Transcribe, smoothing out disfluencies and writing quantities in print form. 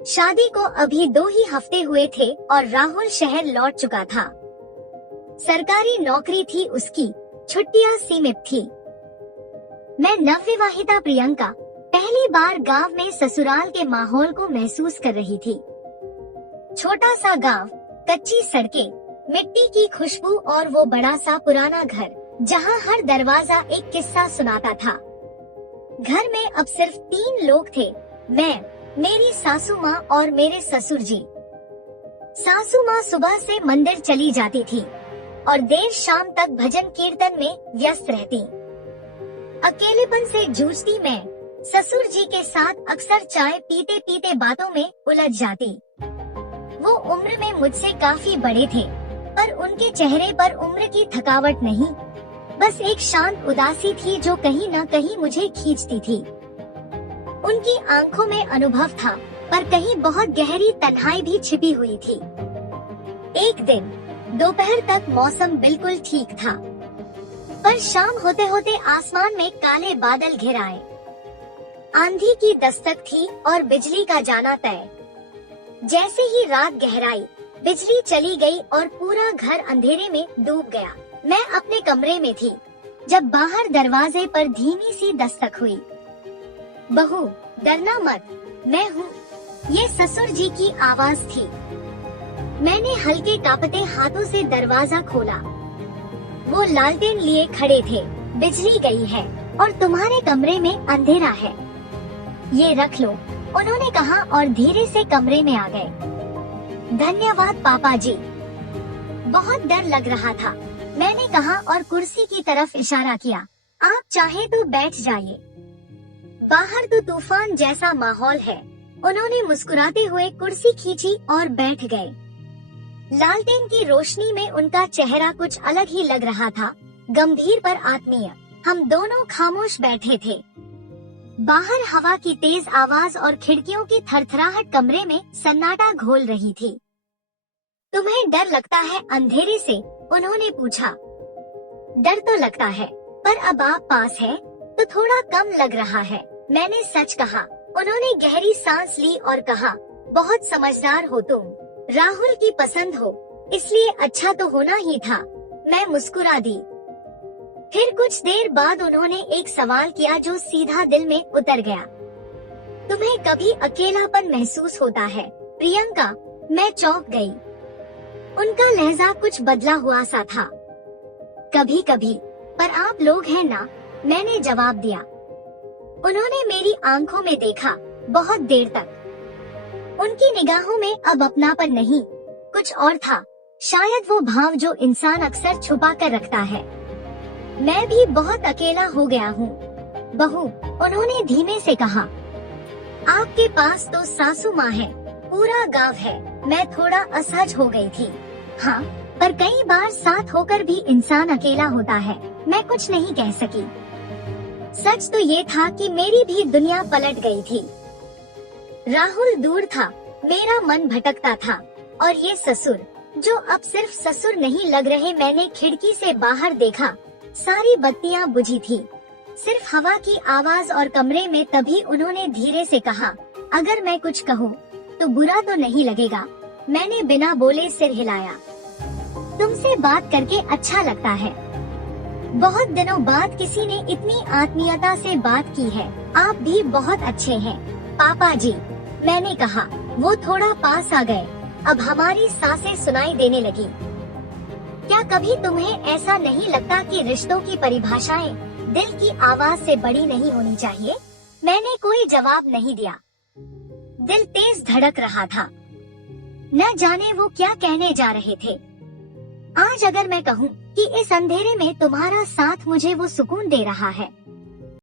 शादी को अभी 2 ही हफ्ते हुए थे और राहुल शहर लौट चुका था। सरकारी नौकरी थी उसकी, छुट्टियां सीमित थी। मैं नवविवाहिता प्रियंका पहली बार गांव में ससुराल के माहौल को महसूस कर रही थी। छोटा सा गांव, कच्ची सड़कें, मिट्टी की खुशबू और वो बड़ा सा पुराना घर जहां हर दरवाजा एक किस्सा सुनाता था। घर में अब सिर्फ 3 लोग थे, मैं, मेरी सासू माँ और मेरे ससुर जी। सासू माँ सुबह से मंदिर चली जाती थी और देर शाम तक भजन कीर्तन में व्यस्त रहती। अकेलेपन से जूझती मैं ससुर जी के साथ अक्सर चाय पीते पीते बातों में उलझ जाती। वो उम्र में मुझसे काफी बड़े थे, पर उनके चेहरे पर उम्र की थकावट नहीं, बस एक शांत उदासी थी जो कहीं न कहीं मुझे खींचती थी। उनकी आंखों में अनुभव था, पर कहीं बहुत गहरी तन्हाई भी छिपी हुई थी। एक दिन दोपहर तक मौसम बिल्कुल ठीक था, पर शाम होते होते आसमान में काले बादल घिर आए। आंधी की दस्तक थी और बिजली का जाना तय। जैसे ही रात गहराई, बिजली चली गई और पूरा घर अंधेरे में डूब गया। मैं अपने कमरे में थी जब बाहर दरवाजे पर धीमी सी दस्तक हुई। बहू, डरना मत, मैं हूँ, ये ससुर जी की आवाज थी। मैंने हल्के कांपते हाथों से दरवाजा खोला। वो लालटेन लिए खड़े थे। बिजली गई है और तुम्हारे कमरे में अंधेरा है, ये रख लो, उन्होंने कहा और धीरे से कमरे में आ गए। धन्यवाद पापा जी। बहुत डर लग रहा था, मैंने कहा और कुर्सी की तरफ इशारा किया। आप चाहे तो बैठ जाइए, बाहर तो तूफान जैसा माहौल है। उन्होंने मुस्कुराते हुए कुर्सी खींची और बैठ गए। लालटेन की रोशनी में उनका चेहरा कुछ अलग ही लग रहा था, गंभीर पर आत्मीय। हम दोनों खामोश बैठे थे। बाहर हवा की तेज आवाज और खिड़कियों की थरथराहट कमरे में सन्नाटा घोल रही थी। तुम्हें डर लगता है अंधेरे से? उन्होंने पूछा। डर तो लगता है, पर अब आप पास है तो थोड़ा कम लग रहा है, मैंने सच कहा। उन्होंने गहरी सांस ली और कहा, बहुत समझदार हो तुम, राहुल की पसंद हो, इसलिए अच्छा तो होना ही था। मैं मुस्कुरा दी। फिर कुछ देर बाद उन्होंने एक सवाल किया जो सीधा दिल में उतर गया। तुम्हें कभी अकेलापन महसूस होता है प्रियंका? मैं चौंक गई। उनका लहजा कुछ बदला हुआ सा था। कभी कभी, पर आप लोग हैं ना, मैंने जवाब दिया। उन्होंने मेरी आंखों में देखा बहुत देर तक। उनकी निगाहों में अब अपनापन नहीं, कुछ और था, शायद वो भाव जो इंसान अक्सर छुपा कर रखता है। मैं भी बहुत अकेला हो गया हूँ बहू, उन्होंने धीमे से कहा। आपके पास तो सासू माँ है, पूरा गांव है। मैं थोड़ा असहज हो गई थी। हाँ, पर कई बार साथ होकर भी इंसान अकेला होता है। मैं कुछ नहीं कह सकी। सच तो ये था कि मेरी भी दुनिया पलट गई थी। राहुल दूर था, मेरा मन भटकता था, और ये ससुर जो अब सिर्फ ससुर नहीं लग रहे। मैंने खिड़की से बाहर देखा, सारी बत्तियां बुझी थी, सिर्फ हवा की आवाज और कमरे में। तभी उन्होंने धीरे से कहा, अगर मैं कुछ कहूँ तो बुरा तो नहीं लगेगा? मैंने बिना बोले सिर हिलाया। तुमसे बात करके अच्छा लगता है। बहुत दिनों बाद किसी ने इतनी आत्मीयता से बात की है। आप भी बहुत अच्छे हैं पापा जी, मैंने कहा। वो थोड़ा पास आ गए। अब हमारी सांसें सुनाई देने लगी। क्या कभी तुम्हें ऐसा नहीं लगता कि रिश्तों की परिभाषाएं दिल की आवाज से बड़ी नहीं होनी चाहिए? मैंने कोई जवाब नहीं दिया। दिल तेज धड़क रहा था, न जाने वो क्या कहने जा रहे थे। आज अगर मैं कहूँ कि इस अंधेरे में तुम्हारा साथ मुझे वो सुकून दे रहा है,